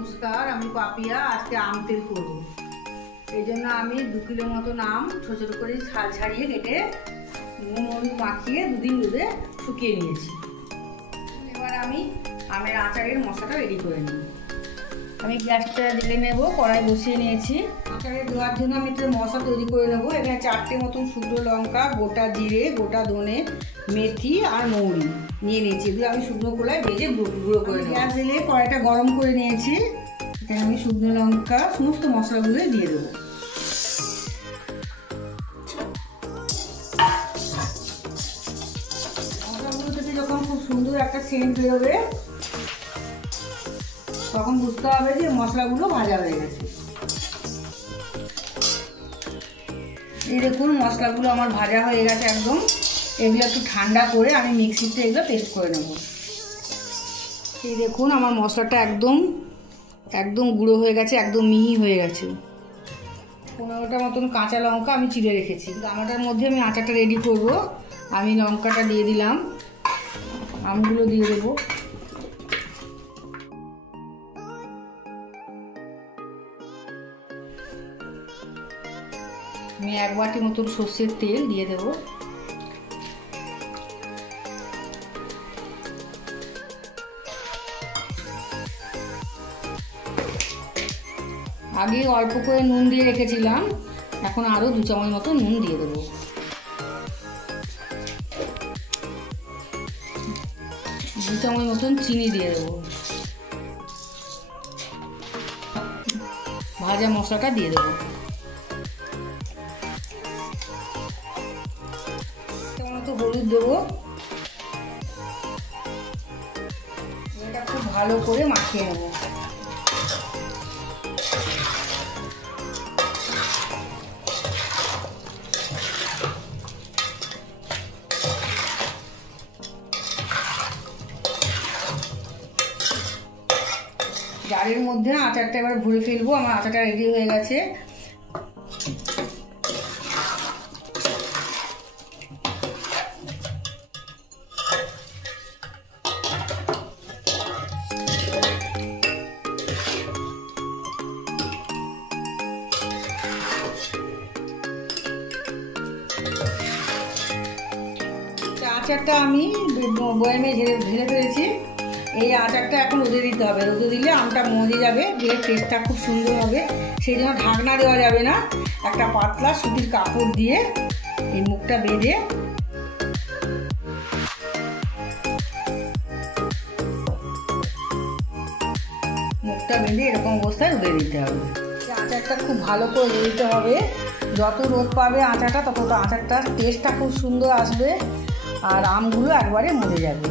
নমস্কার, আমি পাপিয়া। আজকে আম তেল করব। এই জন্য আমি 2 কিলো মতো আম ছোটো ছোটো করে ছাল ছাড়িয়ে কেটে নুন হলুদ মাখিয়ে 2 দিন রোদে শুকিয়ে নিয়েছি। এবার আমি আমের আচারের মশলাটা রেডি করে নিই। আমি গ্যাসটা জ্বেলে নেব, কড়াই বসিয়ে নিয়েছি। আচারে দেওয়ার জন্য আমি একটা মশলা তৈরি করে নেব। এখানে 4টে মতন শুকনো লঙ্কা, গোটা জিরে, গোটা ধনে, মেথি আর মৌরি নিয়ে নিয়েছি। এগুলো আমি শুকনো কড়ায় ভেজে গুঁড়ো করে নেব। গ্যাস জ্বেলে কড়াইটা গরম করে নিয়েছি। এখানে আমি শুকনো লঙ্কা সমস্ত মশলাগুলো দিয়ে দেবো। মশলাগুলো থেকে যখন খুব সুন্দর একটা সেন্ট বেরোবে তখন বুঝতে হবে যে মশলাগুলো ভাজা হয়ে গেছে। এই দেখুন মশলাগুলো আমার ভাজা হয়ে গেছে একদম। এগুলো একটু ঠান্ডা করে আমি মিক্সিতে এগুলো পেস্ট করে নেব। এই দেখুন আমার মশলাটা একদম গুঁড়ো হয়ে গেছে, একদম মিহি হয়ে গেছে। 15টা মতন কাঁচা লঙ্কা আমি চিড়ে রেখেছি। গামলাটার মধ্যে আমি আচারটা রেডি করব। আমি লঙ্কাটা দিয়ে দিলাম, আমগুলো দিয়ে দেবো। আমি 1 বাটি মতন সর্ষের তেল দিয়ে দেব। আগে অল্প করে নুন দিয়ে রেখেছিলাম, এখন আরো 2 চামচ মতো নুন দিয়ে দেব। 2 চামচ মতন চিনি দিয়ে দেব। ভাজা মশলাটা দিয়ে দেবো। হলুদ দেবো। এটা খুব ভালো করে মাখিয়ে নেব। জারের মধ্যে আচারটা এবার ভরে ফেলবো। আমার আচারটা রেডি হয়ে গেছে। আচারটা আমি বয়ামে ঢেলে ফেলেছি। এই আচারটা এখন রোদে দিতে হবে। রোদে দিলে আমটা মজে যাবে, দিয়ে টেস্টটা খুব সুন্দর হবে। সেই জন্য ঢাকনা দেওয়া যাবে না। একটা পাতলা সুতির কাপড় দিয়ে এই মুখটা বেঁধে এরকম অবস্থায় রোদে দিতে হবে। আচারটা খুব ভালো করে রোদে দিতে হবে। যত রোদ পাবে আচারটা তত আচারটার টেস্টটা খুব সুন্দর আসবে আর আমগুলো একবারে মজে যাবে।